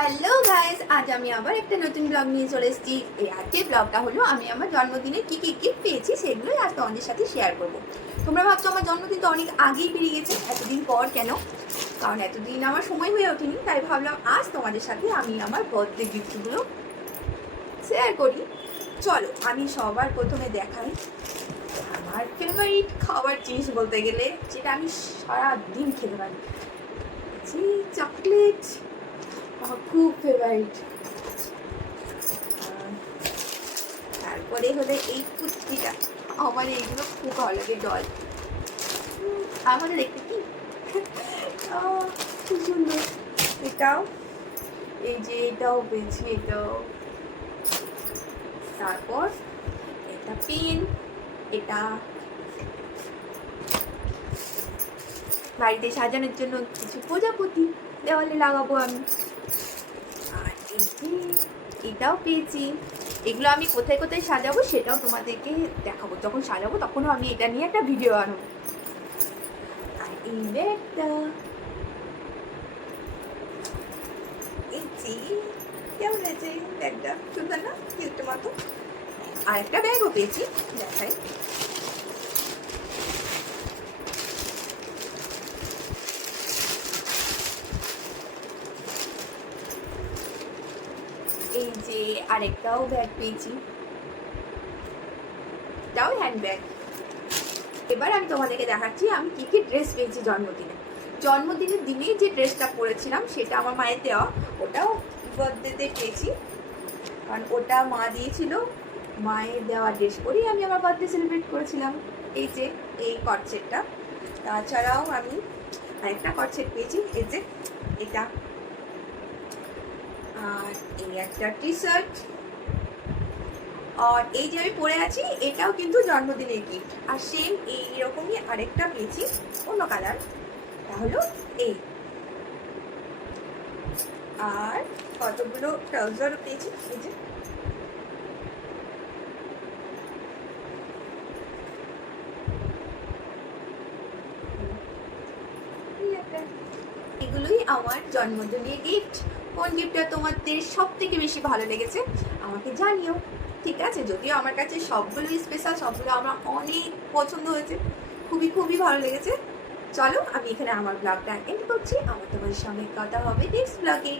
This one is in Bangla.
হ্যালো গাইস আজ আমি আবার একটা নতুন ব্লগ নিয়ে চলে এসেছি। এই আজকের ব্লগটা হলো, আমি আমার জন্মদিনে কী কী গিফট পেয়েছি সেগুলোই আজ তোমাদের সাথে শেয়ার করব। তোমরা ভাবছ আমার জন্মদিন তো অনেক আগেই পেরিয়ে গেছে, এতদিন পর কেন? কারণ এতদিন আমার সময় হয়ে ওঠেনি, তাই ভাবলাম আজ তোমাদের সাথে আমি আমার বার্থডে গিফটগুলো শেয়ার করি। চলো, আমি সবার প্রথমে দেখাই আমার ফেভারিট খাবার জিনিস বলতে গেলে, যেটা আমি সারাদিন খেতে পারি। চকলেট আমার খুব ফেভারিট তারপরে হলো এই কুচিটা আমার এইগুলো খুব ভালো লাগে ডল আমাদের দেখতে কি? খুব সুন্দর। এটাও? এই যে এটাও পেয়েছি এটাও। তারপর এটা পেন এটা বাড়িতে সাজানোর জন্য কিছু প্রজাপতি দেওয়ালে লাগাবো আমি। এটাও পেয়েছি। এগুলো আমি কোথায় কোথায় সাজাবো সেটাও তোমাদেরকে দেখাবো। যখন সাজাবো তখনও আমি এটা নিয়ে একটা ভিডিও আনব। আর এই ব্যাগটা কেমন হয়েছে? ব্যাগটা? সুন্দর না? মতো? আর একটা ব্যাগও পেয়েছি, দেখাই। এই যে আরেকটাও ব্যাগ পেয়েছি। এটাও হ্যান্ড ব্যাগ এবার আমি তোমাদেরকে দেখাচ্ছি আমি কি কি ড্রেস পেয়েছি জন্মদিনে। জন্মদিনের দিনেই যে ড্রেসটা পরেছিলাম, সেটা আমার মায়ের দেওয়া। ওটাও বার্থডেতে পেয়েছি। কারণ ওটা মা দিয়েছিল। মায়ের দেওয়া ড্রেস পরেই আমি আমার বার্থডে সেলিব্রেট করেছিলাম। এই যে, এই কটসেটটা তাছাড়াও আমি আরেকটা কটসেট পেয়েছি। এই যে, এটা। আর এই একটা টি শার্ট আর এই যে আমি পরে আছি, এটাও কিন্তু জন্মদিনের গিফট আর সেম এইরকমই আরেকটা পেয়েছি, অন্য কালার তা হলো এই। আর কতগুলো ট্রাউজারও পেয়েছি, এই যে। এগুলোই আমার জন্মদিনের গিফট কোন গিফটটা তোমাদের সব থেকে বেশি ভালো লেগেছে, আমাকে জানিও। ঠিক আছে? যদিও আমার কাছে সবগুলোই স্পেশাল সবগুলো আমার অনেক পছন্দ হয়েছে। খুবই খুবই ভালো লেগেছে। চলো, আমি এখানে আমার ব্লগটা এন্ড করছি। আমার তোমার সঙ্গে কথা হবে নেক্সট ব্লগে